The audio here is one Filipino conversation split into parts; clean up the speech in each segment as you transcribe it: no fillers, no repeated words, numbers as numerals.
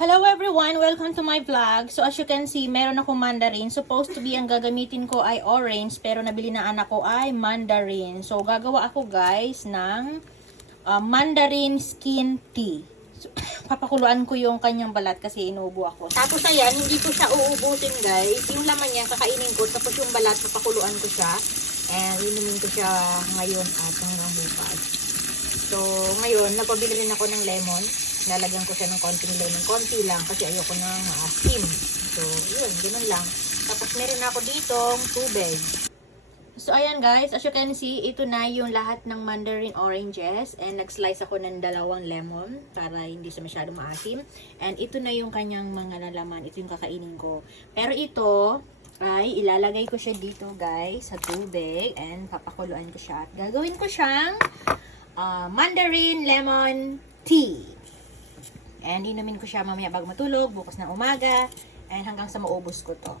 Hello everyone! Welcome to my vlog. So as you can see, meron akong mandarin. Supposed to be ang gagamitin ko ay orange, pero nabili na anak ko ay mandarin. So gagawa ako guys ng mandarin skin tea. So, papakuluan ko yung kanyang balat kasi inuubo ako. Tapos ayan, hindi ko siya uubusin guys. Yung laman niya kakainin ko, tapos yung balat papakuluan ko siya. And inumin ko siya ngayon at hanggang bukas. So ngayon, napabili rin ako ng lemon. Lalagyan ko siya ng konting lemon. Konti lang kasi ayoko na maasim. So, yun. Ganun lang. Tapos meron ako ditong tubig. So, ayan guys. As you can see, ito na yung lahat ng mandarin oranges. And nag-slice ako ng 2 lemon para hindi siya masyadong maasim. And ito na yung kanyang mga lalaman. Ito yung kakainin ko. Pero ito ay ilalagay ko siya dito guys sa tubig. And papakuluan ko siya. At gagawin ko siyang mandarin lemon tea. And inumin ko siya mamaya bago matulog, bukas na umaga, and hanggang sa maubos ko to.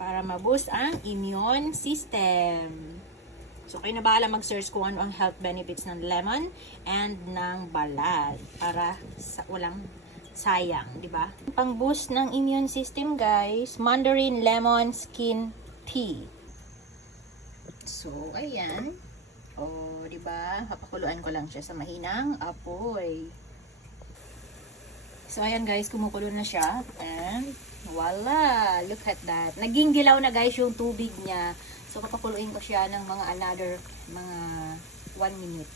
Para ma-boost ang immune system. So, kayo na bahala mag-search kung ano ang health benefits ng lemon and ng balat. Para walang sayang, di ba? Pang-boost ng immune system, guys, mandarin lemon skin tea. So, ayan. O, di ba? Papakuluan ko lang siya sa mahinang apoy. So, ayan guys, kumukulo na siya. And, voila! Look at that. Naging dilaw na guys yung tubig niya. So, papakuluin ko siya ng mga 1 minute.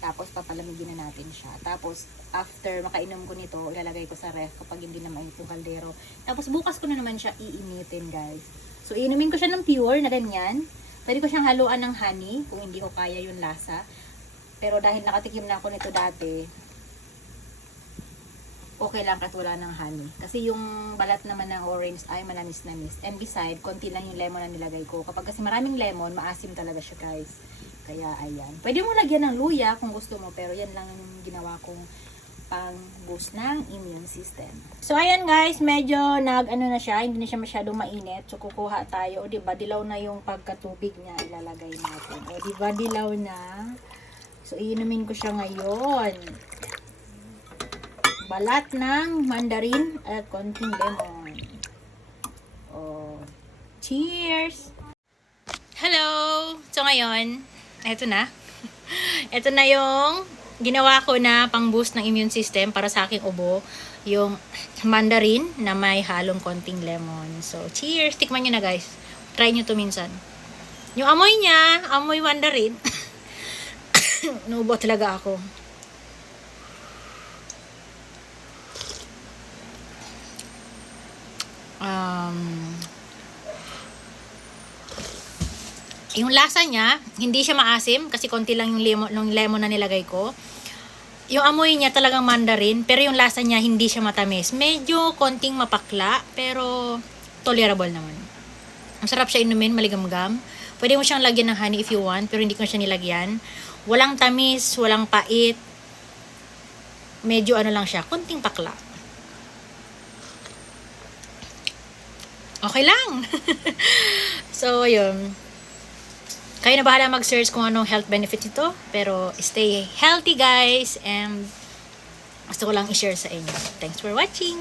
Tapos, papalamigin na natin siya. Tapos, after makainom ko nito, ilalagay ko sa ref kapag hindi na mainit yung kaldero. Tapos, bukas ko na naman siya iinitin guys. So, iinumin ko siya ng pure na ganyan. Pwede ko siyang haluan ng honey kung hindi ko kaya yung lasa. Pero dahil nakatikim na ako nito dati, okay lang kahit wala ng honey. Kasi yung balat naman ng orange ay manamis-namis. And beside, konti lang yung lemon na nilagay ko. Kapag kasi maraming lemon, maasim talaga siya guys. Kaya ayan. Pwede mo lagyan ng luya kung gusto mo. Pero yan lang yung ginawa kong pang-boost ng immune system. So ayan guys, medyo nag-ano na siya. Hindi na siya masyadong mainit. So kukuha tayo. O diba, dilaw na yung pagkatubig niya. Ilalagay natin. O diba, dilaw na. So iinumin ko siya ngayon. Balat ng mandarin at konting lemon. Oh, cheers! Hello! So ngayon, eto na. Eto na yung ginawa ko na pang-boost ng immune system para sa aking ubo. Yung mandarin na may halong konting lemon. So, cheers! Tikman nyo na guys. Try nyo to minsan. Yung amoy niya, amoy mandarin. Nubo talaga ako. Yung lasa niya, hindi siya maasim kasi konti lang yung lemon na nilagay ko. Yung amoy niya talagang mandarin, pero yung lasa niya hindi siya matamis. Medyo konting mapakla, pero tolerable naman. Ang sarap siya inumin, maligamgam. Pwede mo siyang lagyan ng honey if you want, pero hindi ko siya nilagyan. Walang tamis, walang pait. Medyo ano lang siya, konting pakla. Okay lang. So, yun. Kayo na bahala mag-search kung anong health benefits ito. Pero, stay healthy guys. And, gusto ko lang i-share sa inyo. Thanks for watching.